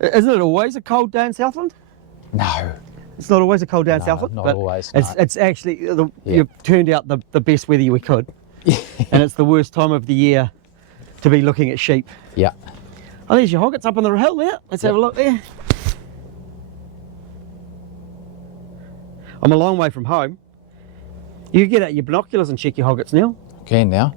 Isn't it always a cold day in Southland? No. It's not always a cold day in No, Southland? not but always, It's actually, you've turned out the best weather we could. And it's the worst time of the year to be looking at sheep. Yeah. Oh, there's your hoggets up on the hill there. Let's have a look there. I'm a long way from home. You can get out your binoculars and check your hoggets now. Can now.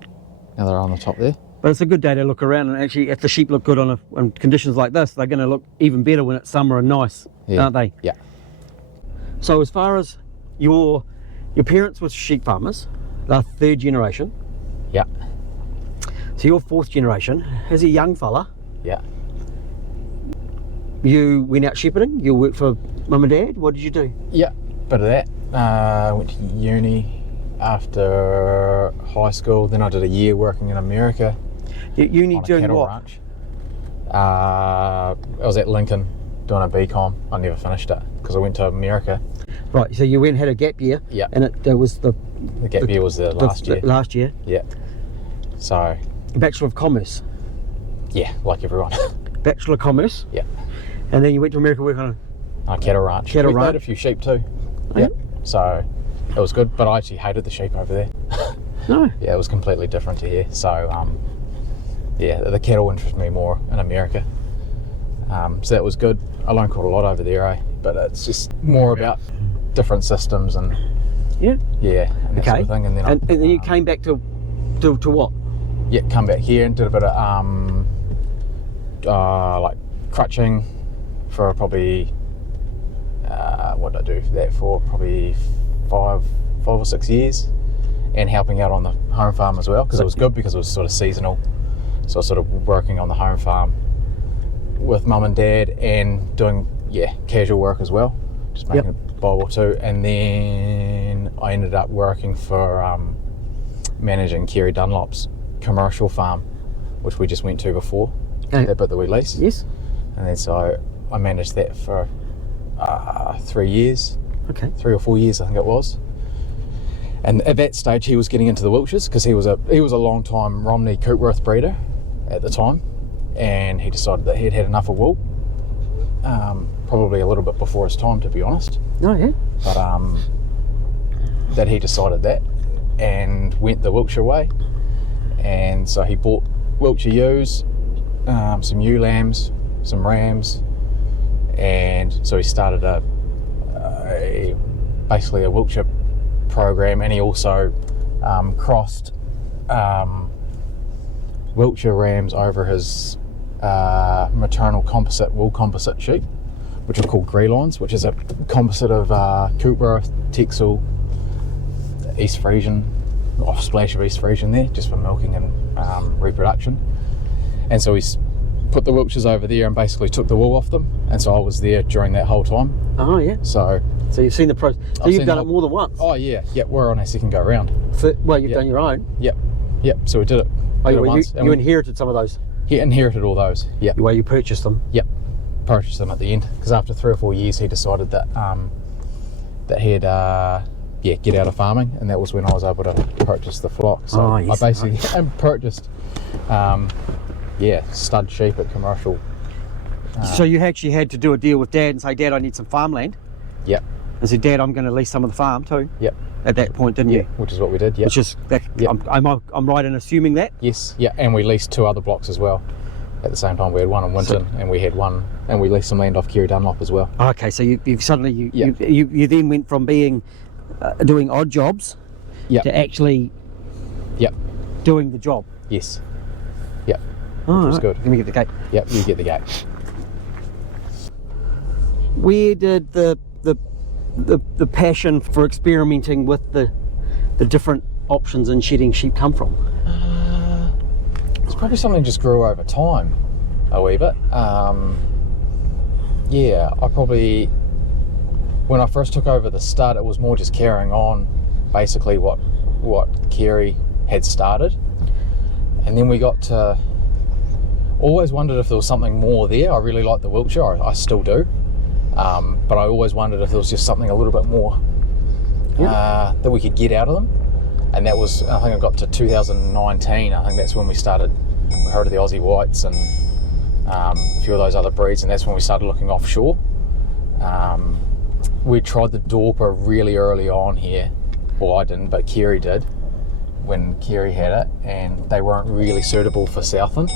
Now they're on the top there. But it's a good day to look around, and actually if the sheep look good on conditions like this, they're going to look even better when it's summer and nice, aren't they? Yeah. So as far as your parents were sheep farmers, they're third generation. Yeah. So you're fourth generation. As a young fella, Yeah. you went out shepherding, you worked for mum and dad, what did you do? Yeah. Bit of that. Went to uni after high school, then I did a year working in America. Uni on a doing cattle what? ranch. I was at Lincoln doing a BCom. I never finished it because I went to America. Right, so you went and had a gap year. Yeah. And it was the gap year was the last year. Last year. Yeah. So. Bachelor of Commerce. Yeah, like everyone. Bachelor of Commerce. Yeah. And then you went to America to work on a cattle ranch. Cattle we ranch. had a few sheep too. Oh, yeah. So it was good, but I actually hated the sheep over there. No. Yeah, it was completely different to here. So yeah, the cattle interested me more in America. So that was good. I learned quite a lot over there, but it's just more about different systems and yeah, and that sort of thing. And then you came back to what? Yeah, come back here and did a bit of like crutching for probably what did I do for that for? Probably five or 6 years, and helping out on the home farm as well, because it was good because it was sort of seasonal. So I was sort of working on the home farm with mum and dad and doing casual work as well, just making a bob or two. And then I ended up working for managing Kerry Dunlop's commercial farm, which we just went to before, that bit that we leased. Yes. And then so I managed that for 3 years. Okay. 3 or 4 years I think it was. And at that stage he was getting into the Wiltshires because he was a long time Romney Coopworth breeder at the time, and he decided that he'd had enough of wool. Probably a little bit before his time, to be honest. Oh yeah. But that he decided that and went the Wiltshire way, and so he bought Wiltshire ewes, some ewe lambs, some rams, and so he started basically a Wiltshire program, and he also crossed Wiltshire rams over his maternal wool composite sheep, which are called Greylines, which is a composite of Coopworth, Texel, East Friesian, or splash of East Friesian there, just for milking and reproduction. And so he's put the Wiltshires over there and basically took the wool off them, and so I was there during that whole time. Oh yeah. So you've seen the process. So you've done it more than once. Oh yeah, we're on our second go round. Well, you've done your own. Yep. So we did it. You inherited some of those. He inherited all those. Yeah. Well, you purchased them. Yep. Purchased them at the end, because after 3 or 4 years he decided that that he'd get out of farming, and that was when I was able to purchase the flock. So yes, I basically purchased stud sheep at commercial. So you actually had to do a deal with Dad and say, Dad, I need some farmland. Yep. And said, Dad, I'm going to lease some of the farm too. Yep. At that point, didn't you? Which is what we did. Yeah. Which is that. Yep. I'm right in assuming that. Yes. Yeah. And we leased 2 other blocks as well. At the same time, we had one in Winton, and we had one, and we leased some land off Kerry Dunlop as well. Okay, so you then went from being doing odd jobs to actually doing the job. Yes. Yep. Oh, which was good. Let me get the gate. Yep, you get the gate. Where did the passion for experimenting with the different options in shedding sheep come from? It's probably something that just grew over time a wee bit. I probably, when I first took over the stud, it was more just carrying on basically what Kerry had started, and then we got to always wondered if there was something more there. I really like the Wiltshire, I still do, but I always wondered if there was just something a little bit more that we could get out of them. And that was, I think I got to 2019, I think that's when we heard of the Aussie Whites and a few of those other breeds, and that's when we started looking offshore. We tried the Dorper really early on here. Well, I didn't, but Kerry did when Kerry had it, and they weren't really suitable for Southland.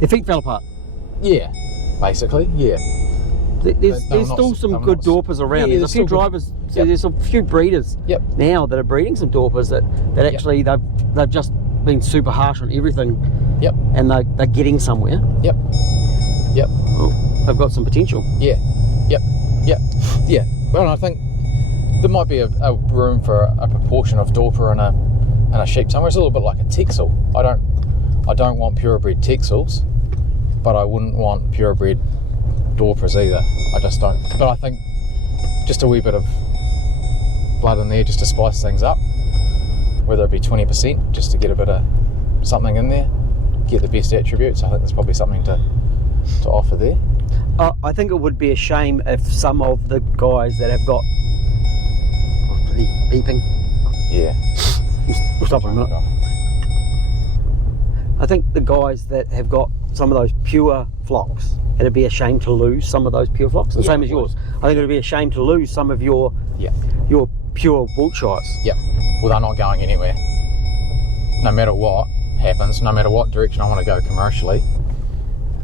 Your feet fell apart. Yeah, basically, yeah. There's still some good Dorpers around. Yeah, there's a few drivers, there's a few breeders now that are breeding some Dorpers that actually they've just been super harsh on everything. Yep. And they're getting somewhere. Yep. Yep. Well, they've got some potential. Yeah. Yep. Yep. Yeah. Well, I think there might be a room for a proportion of Dorper and a sheep somewhere. It's a little bit like a Texel. I don't want purebred Texels, but I wouldn't want purebred Dorpers either. I just don't. But I think just a wee bit of blood in there just to spice things up, whether it be 20%, just to get a bit of something in there, get the best attributes. I think there's probably something to offer there. I think it would be a shame if some of the guys that have got bloody beeping. Yeah. We'll stop in a minute. I think the guys that have got some of those pure flocks, it'd be a shame to lose some of those pure flocks, the same as yours. I think it'd be a shame to lose some of your pure Wiltshires. Yep. Well, they're not going anywhere. No matter what happens, no matter what direction I want to go commercially,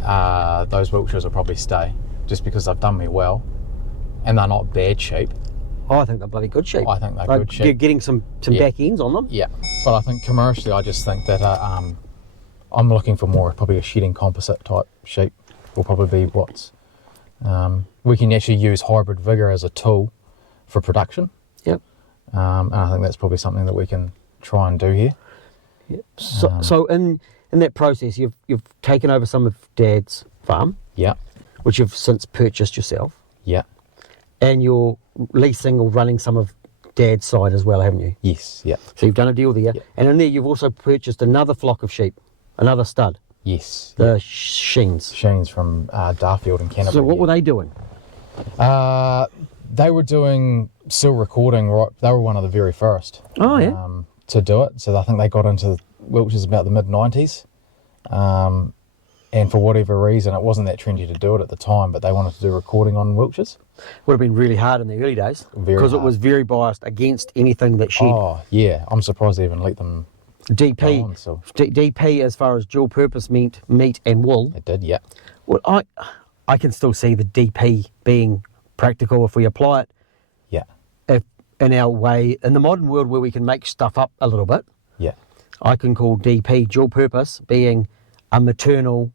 those Wiltshires will probably stay, just because they've done me well, and they're not bad sheep. Oh, I think they're bloody good sheep. I think they're good sheep. You're getting some back ends on them. Yeah, but I think commercially, I just think that I'm looking for more probably a shedding composite type sheep. Will probably be what's we can actually use hybrid vigour as a tool for production. Yep. And I think that's probably something that we can try and do here. Yep. So in that process, you've taken over some of Dad's farm. Yeah. Which you've since purchased yourself. Yeah. And you're leasing or running some of Dad's side as well, haven't you? Yes. Yeah. So you've done a deal there, and in there you've also purchased another flock of sheep, another stud. Yes. The Sheens. Sheens from Darfield and Canterbury. So what were they doing? They were doing still recording. Right, they were one of the very first. Oh yeah. To do it. So I think they got into Wiltshires about the mid-90s. And for whatever reason, it wasn't that trendy to do it at the time, but they wanted to do recording on Wiltshires. Would have been really hard in the early days because it was very biased against anything that shed. Oh yeah, I'm surprised they even let them. DP, on, so. DP as far as dual purpose meat and wool. It did, yeah. Well, I can still see the DP being practical if we apply it. Yeah. If in our way, in the modern world where we can make stuff up a little bit. Yeah. I can call DP dual purpose being a maternal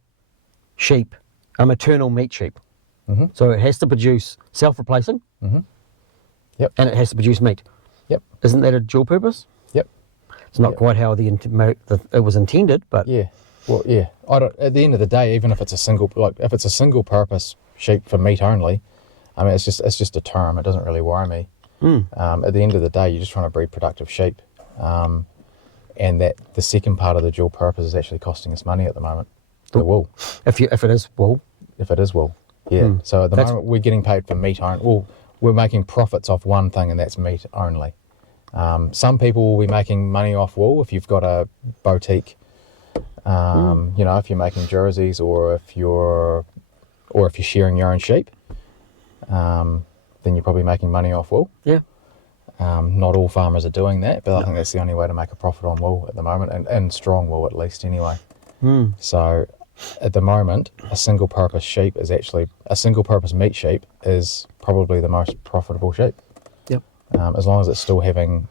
sheep, a maternal meat sheep. Mm-hmm. So it has to produce self-replacing. Mm-hmm. Yep. And it has to produce meat. Yep. Isn't that a dual purpose? Yep. It's not quite how it was intended, but yeah. Well, yeah. At the end of the day, even if it's a single purpose sheep for meat only, I mean, it's just a term. It doesn't really worry me. At the end of the day, you're just trying to breed productive sheep, and that the second part of the dual purpose is actually costing us money at the moment. The wool. If it is wool. If it is wool. Yeah. So at the moment we're getting paid for meat only. Well, we're making profits off one thing, and that's meat only. Some people will be making money off wool if you've got a boutique. If you're making jerseys or if you're shearing your own sheep, then you're probably making money off wool. Yeah. Not all farmers are doing that, but I think that's the only way to make a profit on wool at the moment, and strong wool at least anyway. So at the moment, a single purpose meat sheep is probably the most profitable sheep. Yep. As long as it's still having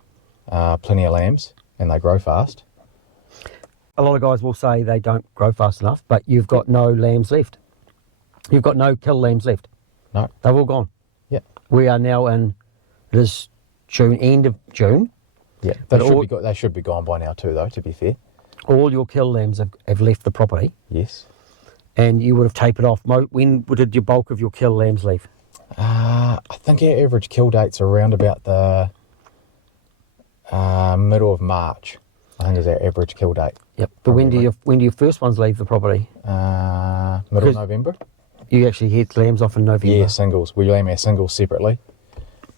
plenty of lambs and they grow fast. A lot of guys will say they don't grow fast enough, but you've got no lambs left. You've got no kill lambs left. No. They've all gone. Yeah. We are now it is June, end of June. Yeah. They should be gone by now too, though, to be fair. All your kill lambs have left the property. Yes. And you would have tapered off. When did your bulk of your kill lambs leave? I think our average kill date's around about the middle of March. I think is our average kill date. Yep. But when do your first ones leave the property? Middle of November. You actually head lambs off in November? Yeah, singles. We lamb our singles separately.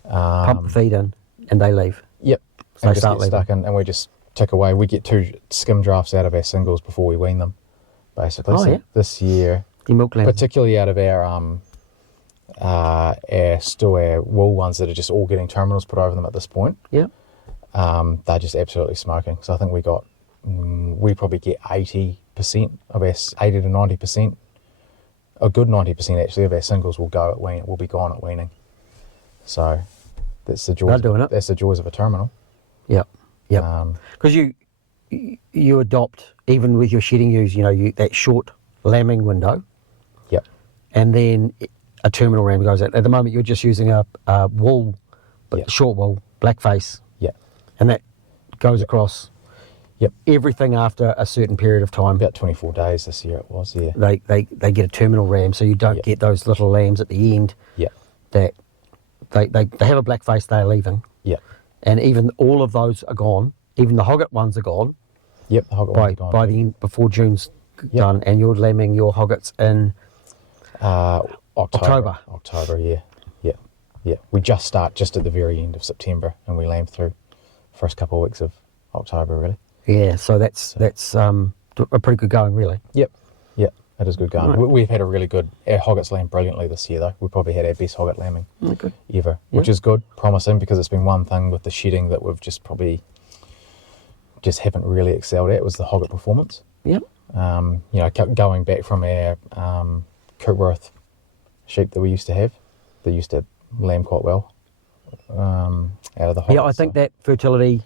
Pump the feed in, and they leave. Yep. So they just get stuck in, and we just tick away. We get 2 skim drafts out of our singles before we wean them, basically. Oh, so yeah. This year, The milk lambs. particularly out of our wool ones that are just all getting terminals put over them at this point. Yeah. They're just absolutely smoking. So I think we probably get 80% of our 80 to 90%, a good 90% actually of our singles will be gone at weaning. So that's the joys. They're doing it. That's the joys of a terminal. Yep. Because you adopt, even with your shedding ewes, that short lambing window. Yep. And then a terminal ram goes out. At the moment, you're just using a wool, but short wool, blackface. Yeah. And that goes across. Yep. Everything after a certain period of time. About 24 days this year it was, yeah. They get a terminal ram, so you don't get those little lambs at the end. Yeah. That they have a black face, they're leaving. Yeah. And even all of those are gone. Even the hogget ones are gone. Yep, the hogget ones are gone. By the end, before June's done, and you're lambing your hoggets in October. October, yeah. We just start just at the very end of September, and we lamb through first couple of weeks of October, really. Yeah, so that's a pretty good going, really. Yep, that is good going. Right. We've had a really good, our hoggets lamb brilliantly this year though. We probably had our best hogget lambing ever, which is good, promising, because it's been one thing with the shedding that we've just haven't really excelled at, was the hogget performance. Yep. Going back from our Coopworth sheep that we used to have, they used to lamb quite well out of the hoggets. Yeah, I think that fertility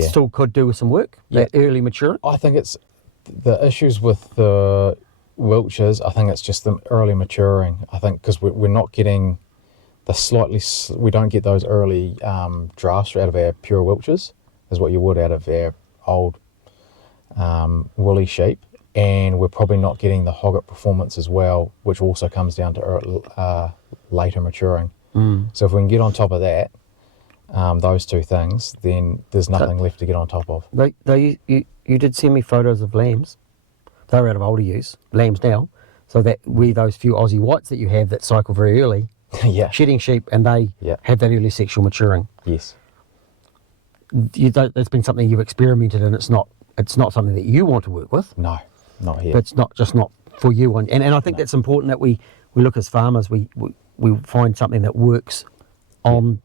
still could do with some work, that early maturing. I think it's the issues with the Wiltshires, I think it's just the early maturing. I think because we're not getting we don't get those early drafts out of our pure Wiltshires, is what you would out of our old woolly sheep. And we're probably not getting the hogget performance as well, which also comes down to later maturing. So if we can get on top of that, those two things, then there's nothing left to get on top of. You did send me photos of lambs. They were out of older ewes, lambs now. So that those few Aussie whites that you have that cycle very early, shedding sheep, and they have that early sexual maturing. Yes. That's been something you've experimented in. It's not something that you want to work with. No, not here. But it's not for you. And I think that's important that we look as farmers, we find something that works on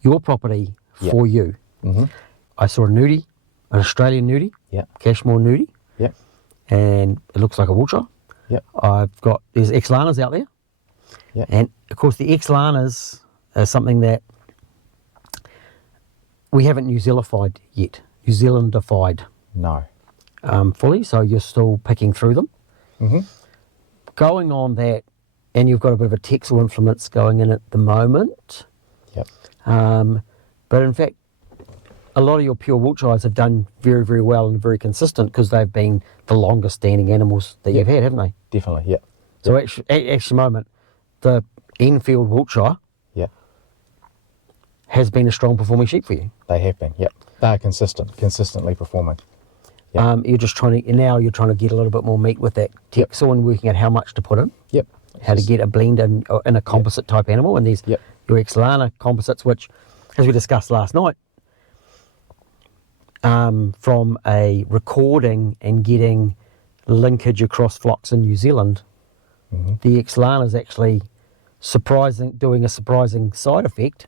your property for you. Mm-hmm. I saw a nudie, an Australian nudie, Cashmore nudie, and it looks like a Wiltshire. There's X-Lanas out there, and of course the X-Lanas are something that we haven't New Zealandified yet, No. Fully, so you're still picking through them. Mm-hmm. Going on that, and you've got a bit of a Texel influence going in at the moment. Yep. But in fact, a lot of your pure Wiltshires have done very, very well and very consistent because they've been the longest standing animals that you've had, haven't they? Definitely, yeah. So actually, at the moment, the Enfield Wiltshire has been a strong performing sheep for you. They have been, yep. They are consistently performing. Yep. You're trying to get a little bit more meat with that Texel and working out how much to put in. Yep. How to get a blend in a composite type animal, and there's your X-Lana composites, which, as we discussed last night, from a recording and getting linkage across flocks in New Zealand, the X-Lana is actually doing a surprising side effect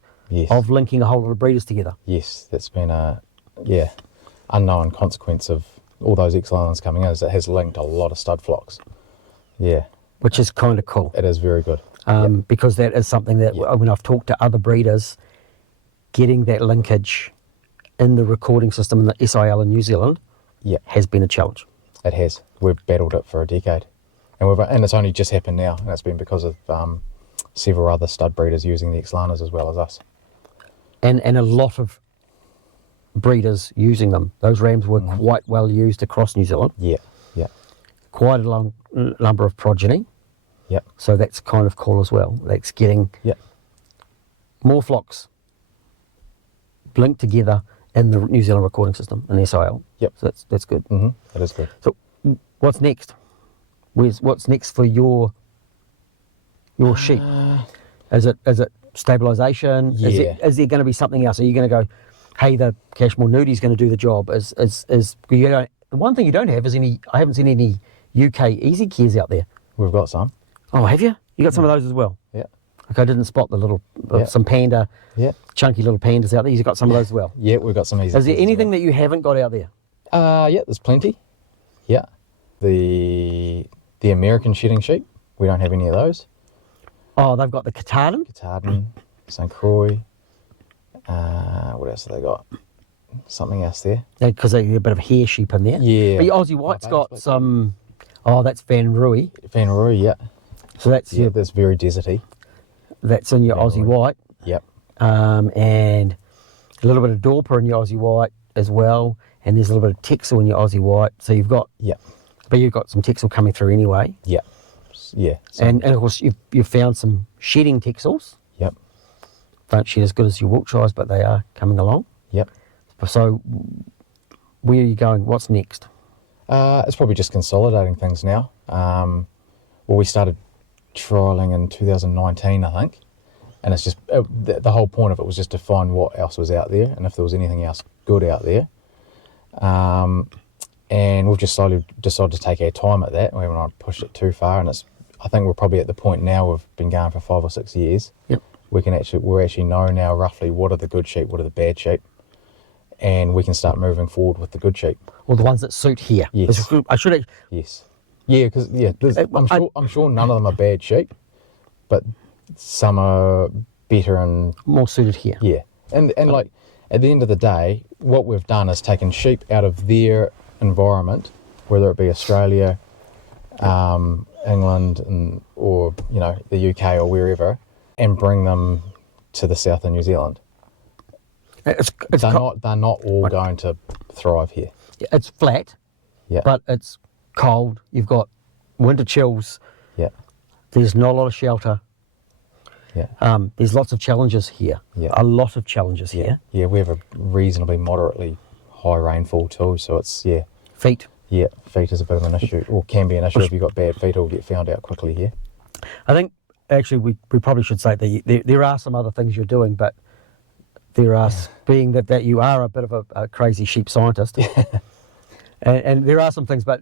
of linking a whole lot of breeders together. Yes, that's been a unknown consequence of all those X-Lanas coming in, is it has linked a lot of stud flocks. Yeah. Which is kind of cool. It is very good. Because that is something that when I've talked to other breeders, getting that linkage in the recording system in the SIL in New Zealand has been a challenge. It has. We've battled it for a decade. And it's only just happened now, and it's been because of several other stud breeders using the X-Lanas as well as us. And a lot of breeders using them. Those rams were quite well used across New Zealand. Yeah. Quite a long number of progeny. Yeah. So that's kind of cool as well. That's getting more flocks linked together in the New Zealand recording system in SIL. Yep. So that's good. Mm-hmm. That is good. So what's next? What's next for your sheep? Is it stabilisation? Yeah. Is there going to be something else? Are you going to go, hey, the Cashmore Nudie's going to do the job? The one thing you don't have is I haven't seen any UK easycares out there. We've got some. Oh, have you? You got some of those as well? Yeah. Okay, I didn't spot the little, Yeah. some panda, Yeah. chunky little pandas out there. You've got some of those as well. Yeah, we've got some easy. Is there anything that you haven't got out there? Yeah, there's plenty. Yeah. The American shedding sheep, we don't have any of those. Oh, they've got the Katahdin. Katahdin, St. Croix. What else have they got? Something else there. Because they're a bit of hair sheep in there. Yeah. But your Aussie White's got some, oh, that's Van Rooy. Van Rooy, yeah. So that's Yeah, that's very deserty. that's in your Van Aussie Rooy. White. Yep. And a little bit of Dorper in your Aussie White as well. And there's a little bit of Texel in your Aussie White. So you've got, Yep. but you've got some Texel coming through anyway. Yep. Yeah. So, And of course, you've found some shedding Texels. yep. Don't shed as good as your Wiltshires, but they are coming along. Yep. So where are you going? What's next? It's probably just consolidating things now. Well, we started trialling in 2019, I think. And it's just, the whole point of it was just to find what else was out there and if there was anything else good out there. And we've just slowly decided to take our time at that. We haven't pushed it too far. And I think we're probably at the point now, we've been going for 5 or 6 years. Yep. We actually know now roughly what are the good sheep, what are the bad sheep. And we can start moving forward with the good sheep. Well, the ones that suit here. Yes. I should. Yes. Yeah, because I'm sure none of them are bad sheep, but some are better and More suited here. yeah. And like at the end of the day, what we've done is taken sheep out of their environment, whether it be Australia, England, or the UK or wherever, and bring them to the south of New Zealand. They're not all going to thrive here. It's flat, Yeah. but it's cold. You've got winter chills. Yeah. There's not a lot of shelter. Yeah. There's lots of challenges here. Yeah. A lot of challenges here. Yeah, we have a reasonably moderately high rainfall too, so it's Feet. Yeah, feet is a bit of an issue, or can be an issue if you've got bad feet. It'll get found out quickly here. I think actually we probably should say that there are some other things you're doing, but there are, being that you are a bit of a crazy sheep scientist, and there are some things, but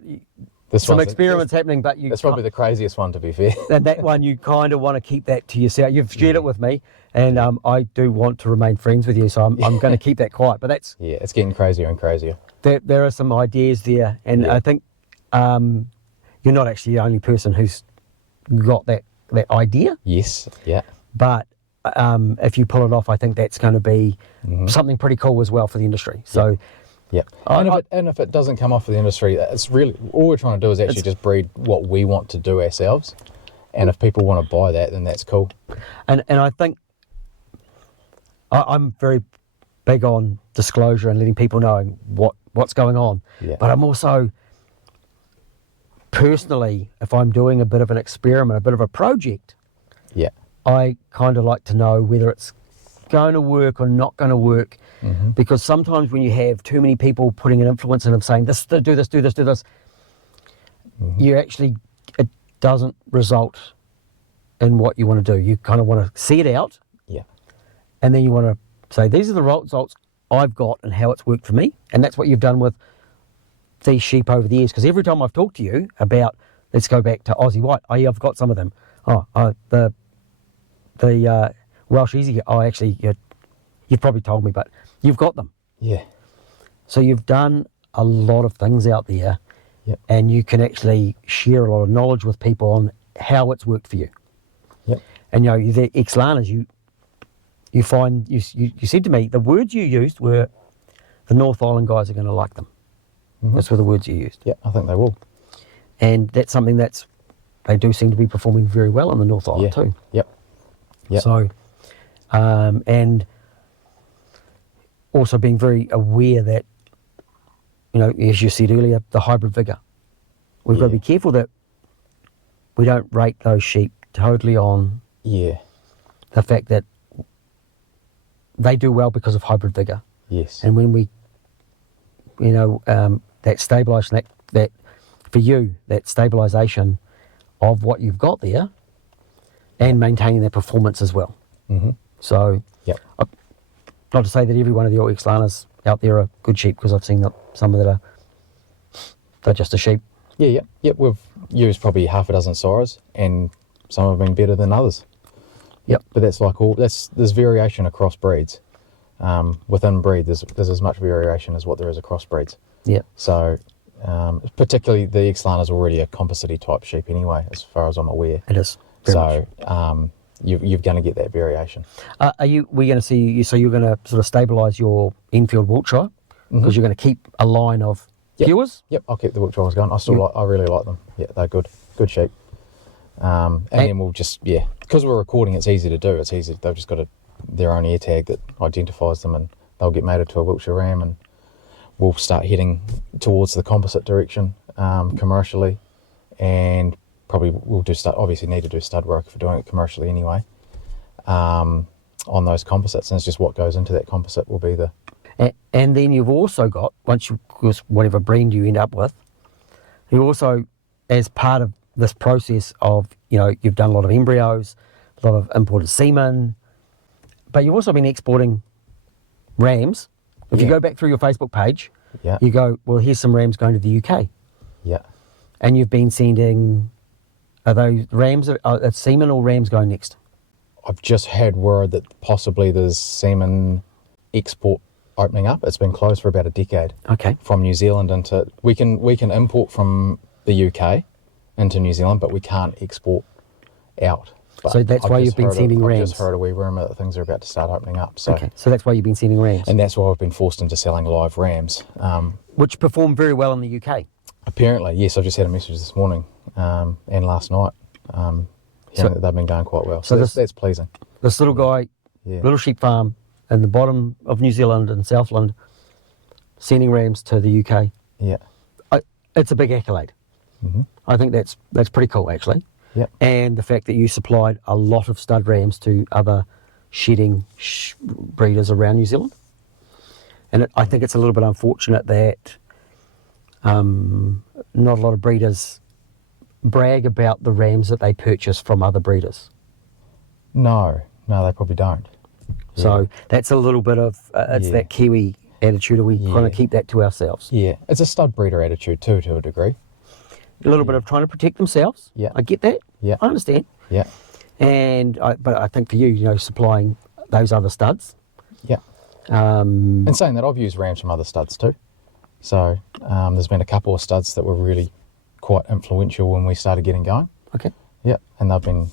some experiments happening, but That's probably the craziest one, to be fair. and that one you kind of want to keep that to yourself. You've shared it with me, and I do want to remain friends with you, so I'm going to keep that quiet. But that's Yeah, it's getting crazier and crazier. there are some ideas there, and Yeah. I think you're not actually the only person who's got that idea. Yes, yeah. But if you pull it off, I think that's going to be something pretty cool as well for the industry. So Yeah, and if it doesn't come off for the industry, it's really all we're trying to do is actually just breed what we want to do ourselves, and if people want to buy that, then that's cool. and I think I'm very big on disclosure and letting people know what's going on. Yeah. But I'm also personally, if I'm doing a bit of an experiment, a bit of a project, Yeah, I kind of like to know whether it's going to work or not going to work, because sometimes when you have too many people putting an influence in them saying this, do this, do this, do this, you actually, it doesn't result in what you want to do. You kind of want to see it out, yeah, and then you want to say these are the results I've got and how it's worked for me, and that's what you've done with these sheep over the years. Because every time I've talked to you about, let's go back to Aussie White, oh yeah, I've got some of them. The Welsh Easycare, actually, you've probably told me, but you've got them. yeah, So you've done a lot of things out there, Yep. and you can actually share a lot of knowledge with people on how it's worked for you. yep, And the ex-laners, you find, you said to me, the words you used were, the North Island guys are going to like them. That's were the words you used. yeah. I think they will. And that's something they do seem to be performing very well on the North Island too. Yep, yep. So, and also being very aware that, as you said earlier, the hybrid vigour. We've got to be careful that we don't rate those sheep totally on Yeah, the fact that they do well because of hybrid vigour. yes, And when we, that stabilisation, that for you, that stabilisation of what you've got there, and maintaining their performance as well. So, yep, not to say that every one of the ex-laners out there are good sheep, because I've seen some that they're just a sheep. Yeah. We've used probably half a dozen sires, and some have been better than others. Yep. But that's like there's variation across breeds. Within breed, there's as much variation as what there is across breeds. Yeah. So, particularly the Exlan is already a composite type sheep anyway, as far as I'm aware. It is. Very much. You're going to get that variation. We're going to see you. So you're going to sort of stabilise your Enfield Wiltshire because you're going to keep a line of ewes. Yep, I'll keep the Wiltshires going. I really like them. Yeah, they're good sheep. And then we'll just because we're recording, it's easy to do. It's easy. They've just got their own ear tag that identifies them, and they'll get mated to a Wiltshire ram, and we'll start heading towards the composite direction commercially, and probably we'll obviously need to do stud work if we're doing it commercially anyway on those composites, and it's just what goes into that composite will be the. And then you've also got, whatever breed you end up with, you also, as part of this process of, you've done a lot of embryos, a lot of imported semen, but you've also been exporting rams. If you go back through your Facebook page, you go, well, here's some rams going to the UK. Yeah. And you've been sending, are those rams, are semen or rams going next? I've just had word that possibly there's semen export opening up. It's been closed for about a decade. Okay. From New Zealand we can import from the UK into New Zealand, but we can't export out. But so that's why you've been sending rams. I've just heard a wee rumour that things are about to start opening up. So so that's why you've been sending rams. And that's why I've been forced into selling live rams. Which perform very well in the UK. Apparently, yes. I've just had a message this morning and last night that they've been going quite well. So that's pleasing. This little guy, little sheep farm in the bottom of New Zealand in Southland, sending rams to the UK. Yeah. It's a big accolade. Mm-hmm. I think that's pretty cool, actually. Yeah. And the fact that you supplied a lot of stud rams to other shedding breeders around New Zealand. And I think it's a little bit unfortunate that not a lot of breeders brag about the rams that they purchase from other breeders. No, they probably don't. So that's a little bit of, that Kiwi attitude, we kind of keep that to ourselves. Yeah, it's a stud breeder attitude too, to a degree. A little bit of trying to protect themselves. Yeah. I get that. Yeah. I understand. Yeah. But I think for you, supplying those other studs. Yeah. And saying that, I've used rams from other studs too. So there's been a couple of studs that were really quite influential when we started getting going. Okay. Yeah, and they've been,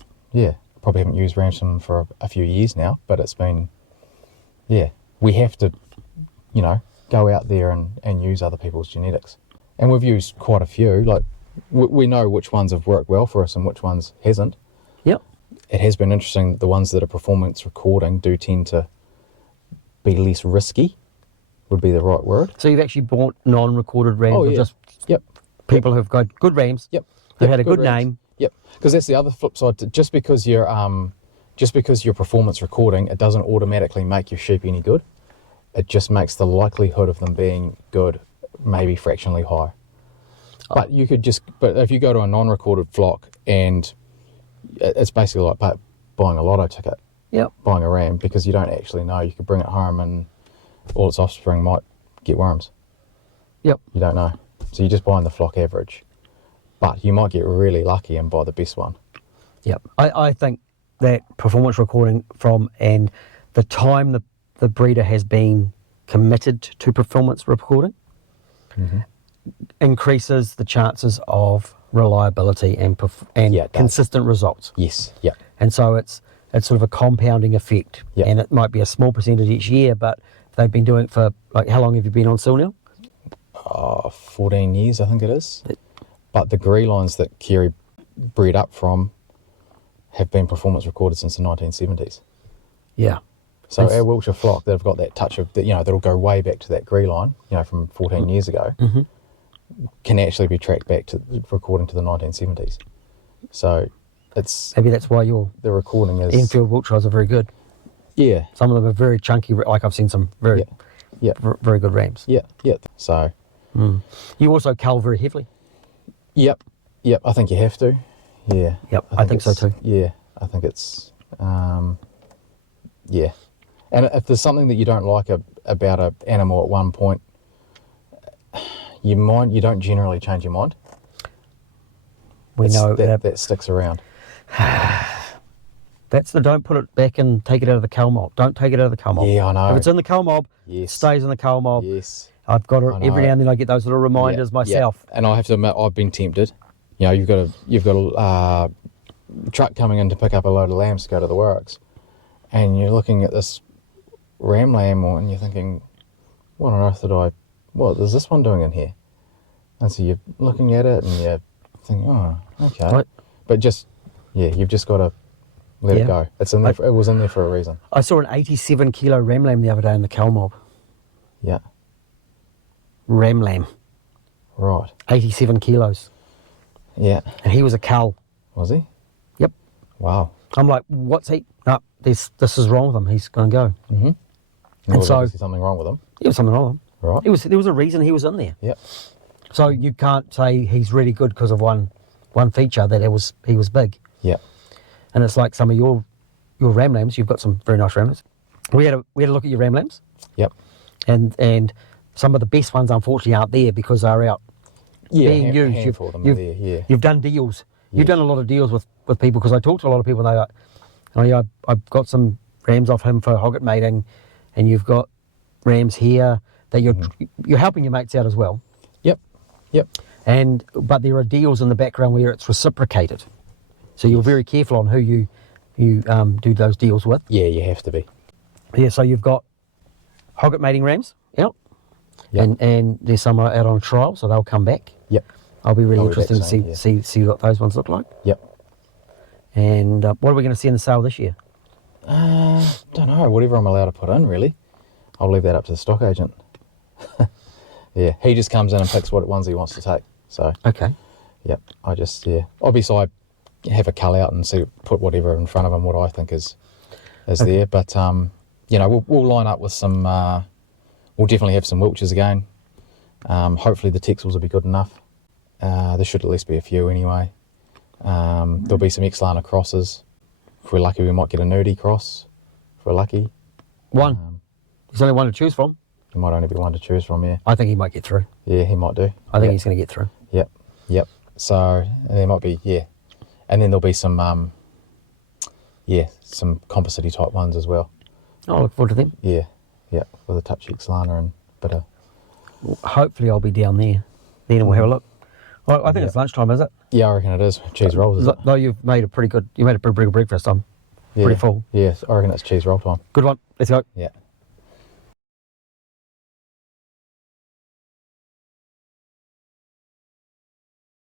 probably haven't used rams from them for a few years now, but it's been, we have to, go out there and use other people's genetics. And we've used quite a few, like we know which ones have worked well for us and which ones hasn't. Yep. It has been interesting, the ones that are performance recording do tend to be less risky, would be the right word. So you've actually bought non-recorded rams or just people who've got good rams, who had a good name. Yep, because that's the other flip side. Just because you're performance recording, it doesn't automatically make your sheep any good. It just makes the likelihood of them being good maybe fractionally higher. But but if you go to a non-recorded flock, and it's basically like buying a lotto ticket. Yep. Buying a ram, because you don't actually know. You could bring it home and all its offspring might get worms. Yep. You don't know. So you're just buying the flock average. But you might get really lucky and buy the best one. Yep. I think that performance recording and the time the breeder has been committed to performance recording increases the chances of reliability and consistent results. Yes. Yeah. And so it's sort of a compounding effect. Yeah. And it might be a small percentage each year, but they've been doing it for, how long have you been on seal now? 14 years, I think it is. But the grey lines that Kerry bred up from have been performance recorded since the 1970s. Yeah. So our Wiltshire flock, they've got that touch of, that'll go way back to that grey line, from 14 years ago, can actually be tracked back to recording to the 1970s. So maybe that's why the recording is... Enfield Wiltshires are very good. Yeah. Some of them are very chunky, like I've seen some very very good rams. Yeah, yeah. So... You also cull very heavily. Yep, I think you have to. Yeah. Yep, I think so too. Yeah, I think it's... yeah. And if there's something that you don't like about an animal at one point, you don't generally change your mind. We know that sticks around. That's the don't put it back and take it out of the cow mob. Don't take it out of the cow mob. Yeah, I know. If it's in the cow mob, Yes. it stays in the cow mob. Yes. I've got I every know. now and then I get those little reminders myself. Yeah. And I have to admit, I've been tempted. You know, you've got a truck coming in to pick up a load of lambs to go to the works, and you're looking at this ram lamb, and you're thinking, what on earth what is this one doing in here? And so you're looking at it and you're thinking, oh, okay. Right. But you've just got to let it go. It's in there. It was in there for a reason. I saw an 87 kilo ram lamb the other day in the cow mob. Yeah. Ram lamb. Right. 87 kilos. Yeah. And he was a cow. Was he? Yep. Wow. I'm like, what's he? No, this is wrong with him. He's going to go. Mm-hmm. And There was so obviously something wrong with him. there was something wrong with him. Right. There was a reason he was in there. Yep. So you can't say he's really good because of one feature that he was big. Yep. And it's like some of your ram lambs. You've got some very nice ram lambs. We had a look at your ram lambs. Yep. And some of the best ones unfortunately aren't there because they're out being used. Handful of them are there, yeah. You've done deals. Yeah. You've done a lot of deals with people because I talk to a lot of people and they're like, oh yeah, I've got some rams off him for hogget mating, and you've got rams here that you're helping your mates out as well. Yep. Yep. But there are deals in the background where it's reciprocated. So you're very careful on who you do those deals with. Yeah, you have to be. Yeah, so you've got hogget mating rams out. Yep. And there's some out on trial, so they'll come back. Yep. I'll be really I'll be interested back to soon, see what those ones look like. Yep. And what are we going to see in the sale this year? Don't know. Whatever I'm allowed to put in, really. I'll leave that up to the stock agent. Yeah, he just comes in and picks what ones he wants to take. So, Okay. yep. Obviously, I have a cull out and put whatever in front of him, what I think is there. But, we'll line up with some, we'll definitely have some Wiltshires again. Hopefully the Texels will be good enough. There should at least be a few anyway. There'll be some Exlana crosses. If we're lucky, we might get a nudie cross. If we're lucky. One. There's only one to choose from. There might only be one to choose from, yeah. I think he might get through. Yeah, he might do. I think he's going to get through. Yep. So there might be, and then there'll be some, some composite type ones as well. I look forward to them. Yeah, with a touch of Exlana and a bit of. Hopefully I'll be down there. Then we'll have a look. Well, I think it's lunchtime, is it? Yeah, I reckon it is. Cheese rolls, is it? No, you've made a pretty good breakfast. I'm pretty full. Yeah, I reckon it's cheese roll time. Good one. Let's go. Yeah.